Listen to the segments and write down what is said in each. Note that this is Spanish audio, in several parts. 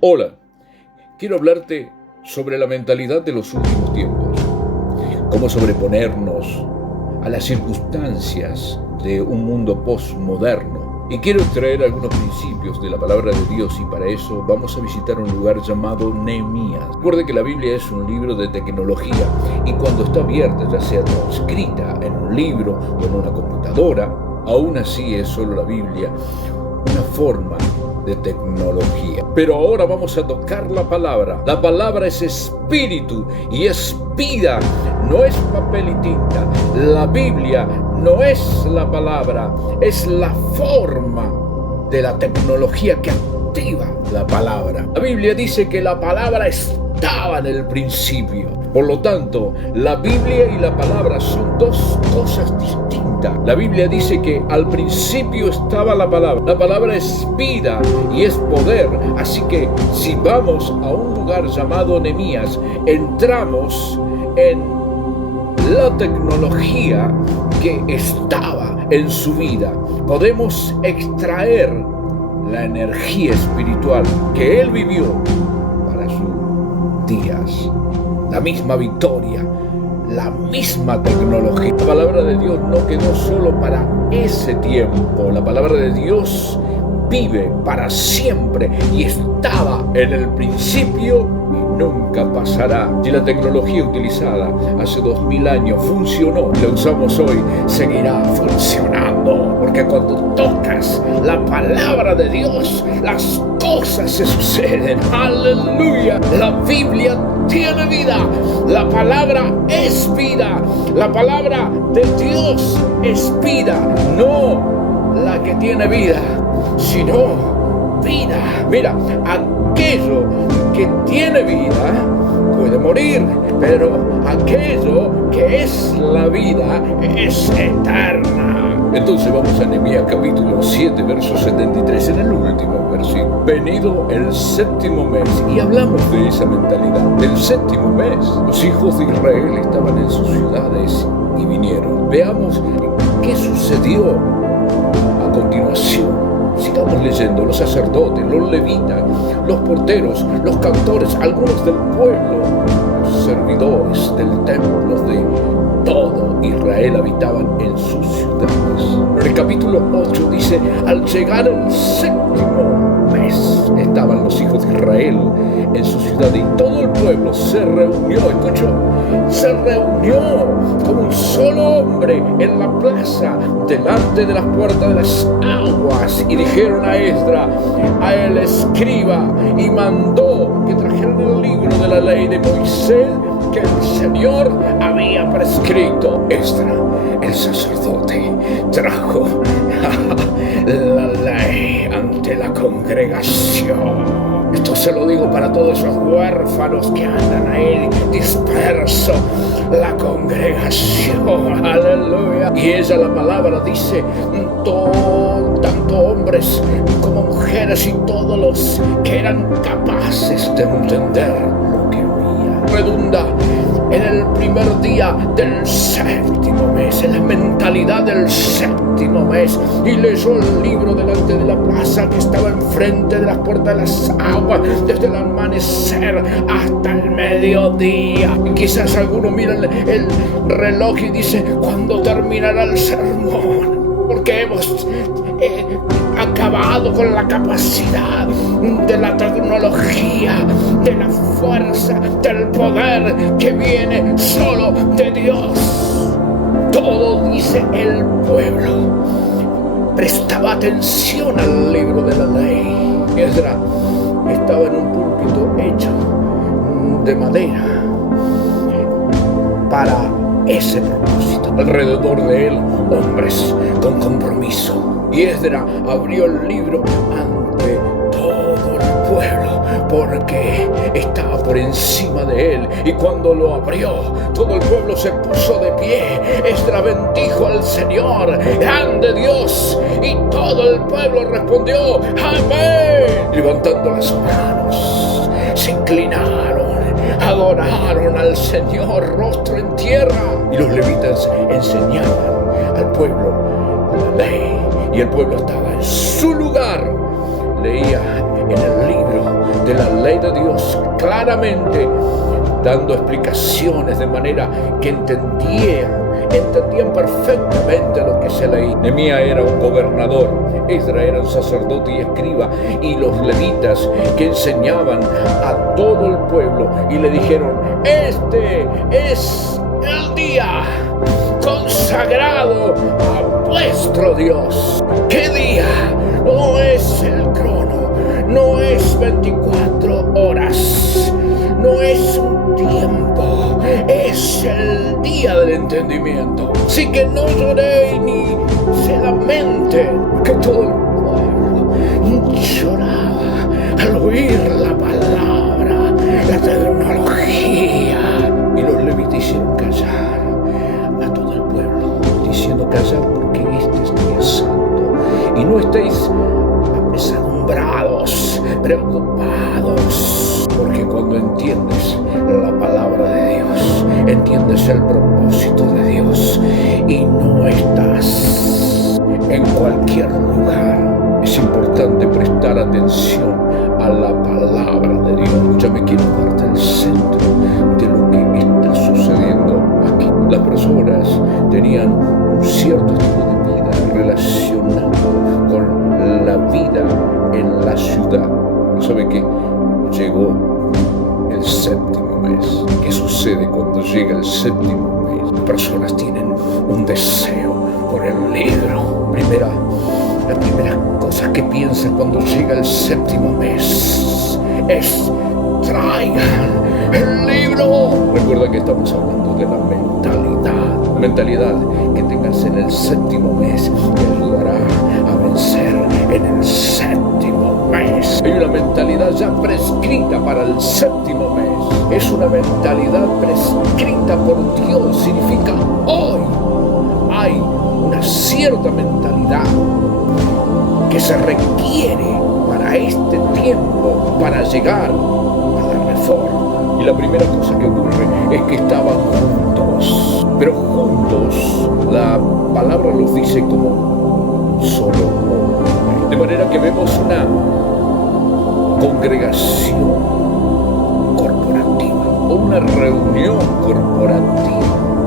Hola, quiero hablarte sobre la mentalidad de los últimos tiempos, cómo sobreponernos a las circunstancias de un mundo postmoderno. Y quiero extraer algunos principios de la palabra de Dios, y para eso vamos a visitar un lugar llamado Nehemías. Recuerde que la Biblia es un libro de tecnología, y cuando está abierta, ya sea transcrita en un libro o en una computadora, aún así es solo la Biblia una forma de tecnología. Pero ahora vamos a tocar la palabra. La palabra es espíritu y es vida, no es papel y tinta. La Biblia no es la palabra, es la forma de la tecnología que activa la palabra. La Biblia dice que la palabra estaba en el principio. Por lo tanto, la Biblia y la palabra son dos cosas distintas. La Biblia dice que al principio estaba la palabra. La palabra es vida y es poder. Así que si vamos a un lugar llamado Nehemías, entramos en la tecnología que estaba en su vida. Podemos extraer la energía espiritual que él vivió para sus días. La misma victoria, la misma tecnología. La palabra de Dios no quedó solo para ese tiempo. La palabra de Dios vive para siempre y estaba en el principio y nunca pasará. Si la tecnología utilizada hace 2000 años funcionó y la usamos hoy, seguirá funcionando. Porque cuando tocas la palabra de Dios, las cosas se suceden. ¡Aleluya! La Biblia tiene vida. La palabra es vida. La palabra de Dios es vida. No la que tiene vida, sino vida. Mira, aquello que tiene vida puede morir, pero aquello que es la vida es eterna. Entonces vamos a Nehemías capítulo 7, verso 73, en el último versículo. Venido el séptimo mes, y hablamos de esa mentalidad. Del séptimo mes, los hijos de Israel estaban en sus ciudades y vinieron. Veamos qué sucedió a continuación. Sigamos leyendo. Los sacerdotes, los levitas, los porteros, los cantores, algunos del pueblo, los servidores del templo de todo Israel habitaban en sus ciudades. En el capítulo 8 dice: al llegar el séptimo mes, estaban los hijos de Israel en su ciudad, y todo el pueblo se reunió. Escucho, se reunió como un solo hombre en la plaza delante de las puertas de las aguas, y dijeron a Esdras, a el escriba, y mandó que trajeran el libro de la ley de Moisés que el Señor había prescrito. Esdras, el sacerdote, trajo la ley ante la congregación. Esto se lo digo para todos esos huérfanos que andan ahí dispersos. La congregación, aleluya. Y ella, la palabra dice, tanto hombres como mujeres y todos los que eran capaces de entender lo que oía. Redunda en el primer día del séptimo mes, en la mentalidad del séptimo mes, y leyó el libro delante de la plaza que estaba enfrente de las puertas de las aguas, desde el amanecer hasta el mediodía. Y quizás alguno mira el reloj y dice: ¿cuándo terminará el sermón? Porque hemos acabado con la capacidad de la tecnología, de la fuerza, del poder que viene solo de Dios. Todo, dice el pueblo, prestaba atención al libro de la ley. Esdras estaba en un púlpito hecho de madera para ese propósito. Alrededor de él, hombres con compromiso. Y Esdras abrió el libro ante todo el pueblo, porque estaba por encima de él. Y cuando lo abrió, todo el pueblo se puso de pie. Esdras bendijo al Señor, grande Dios, y todo el pueblo respondió: amén. Levantando las manos, se inclinaron, adoraron al Señor rostro en tierra. Y los levitas enseñaban al pueblo la ley, y el pueblo estaba en su lugar. Leía en el libro de la ley de Dios claramente, dando explicaciones de manera que entendían perfectamente lo que se leía. Nehemías era un gobernador, Esdras era un sacerdote y escriba, y los levitas que enseñaban a todo el pueblo, y le dijeron: este es el día consagrado a vuestro Dios. ¿Qué día? No es el crono, no es 24 horas, no es un tiempo, es el día del entendimiento. Así que no lloréis ni se lamenten, que todo el pueblo lloraba al oír la palabra, la tecnología. Y los levitas hicieron callar a todo el pueblo, diciendo: callar, porque este es día santo, y no estéis apesadumbrados, preocupados, porque cuando entiendes la palabra de Dios, entiendes el propósito de Dios, y no estás en cualquier lugar. Es importante prestar atención a la palabra de Dios. Yo me quiero dar del centro de lo que está sucediendo aquí. Las personas tenían un cierto estilo de vida relacionado con la vida en la ciudad. ¿Sabe qué? Llegó el séptimo mes. ¿Qué sucede cuando llega el séptimo mes? Las personas tienen un deseo por el libro. La primera cosa que piensan cuando llega el séptimo mes es: traigan el libro. Recuerda que estamos hablando de la mentalidad que tengas en el séptimo mes te ayudará a vencer en el séptimo mes. Hay una mentalidad ya prescrita para el séptimo mes. Es una mentalidad prescrita por Dios. Significa hoy hay una cierta mentalidad que se requiere para este tiempo, para llegar a la reforma. Y la primera cosa que ocurre es que estaban juntos. Pero juntos, la palabra los dice como un solo hombre. De manera que vemos una congregación corporativa o una reunión corporativa.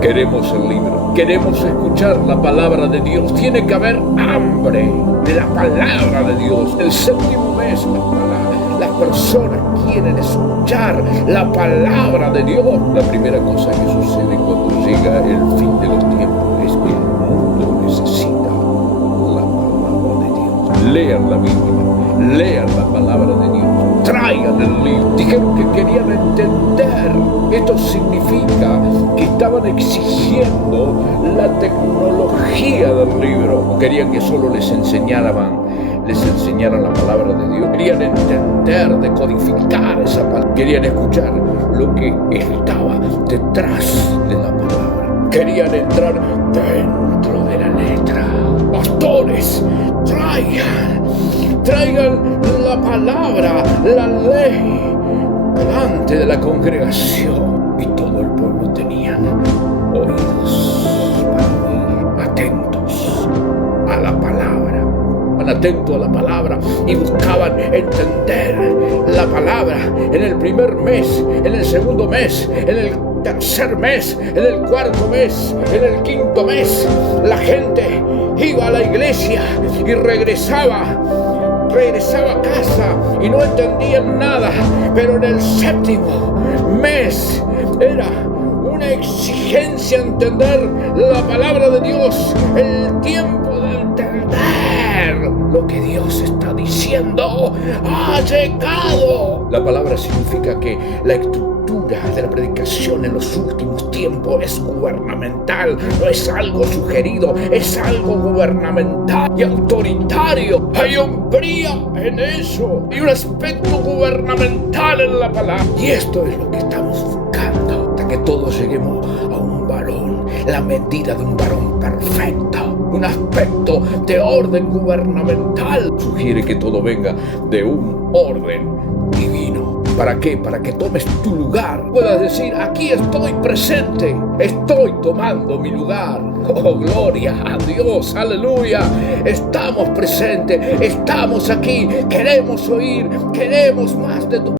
Queremos el libro, queremos escuchar la palabra de Dios. Tiene que haber hambre de la palabra de Dios. El séptimo mes, las personas quieren escuchar la palabra de Dios. La primera cosa que sucede cuando llega el fin de los tiempos es que el mundo necesita la palabra de Dios. Lean la Biblia, lean la palabra de Dios, traigan el libro. Dijeron que querían entender. Esto significa que estaban exigiendo la tecnología del libro. Querían que solo les enseñaran la palabra de Dios. Querían entender, decodificar esa palabra. Querían escuchar lo que estaba detrás de la palabra. Querían entrar dentro de la letra. Pastores, traigan la palabra, la ley, delante de la congregación. Y todo el pueblo tenían oídos para oír, atentos a la palabra. Atentos a la palabra y buscaban entender la palabra. En el primer mes, en el segundo mes, en el tercer mes, en el cuarto mes, en el quinto mes, la gente iba a la iglesia y regresaba a casa y no entendían nada. Pero en el séptimo mes era una exigencia entender la palabra de Dios, el tiempo de entender lo que Dios está diciendo ha llegado. La palabra significa que la estructura de la predicación en los últimos tiempos es gubernamental, no es algo sugerido, es algo gubernamental y autoritario. Hay hombría en eso y un aspecto gubernamental en la palabra. Y esto es lo que estamos buscando, hasta que todos lleguemos a un varón, la medida de un varón perfecto. Un aspecto de orden gubernamental sugiere que todo venga de un orden divino. ¿Para qué? Para que tomes tu lugar. Puedas decir: aquí estoy presente, estoy tomando mi lugar. Oh, gloria a Dios, aleluya. Estamos presentes, estamos aquí, queremos oír, queremos más de tu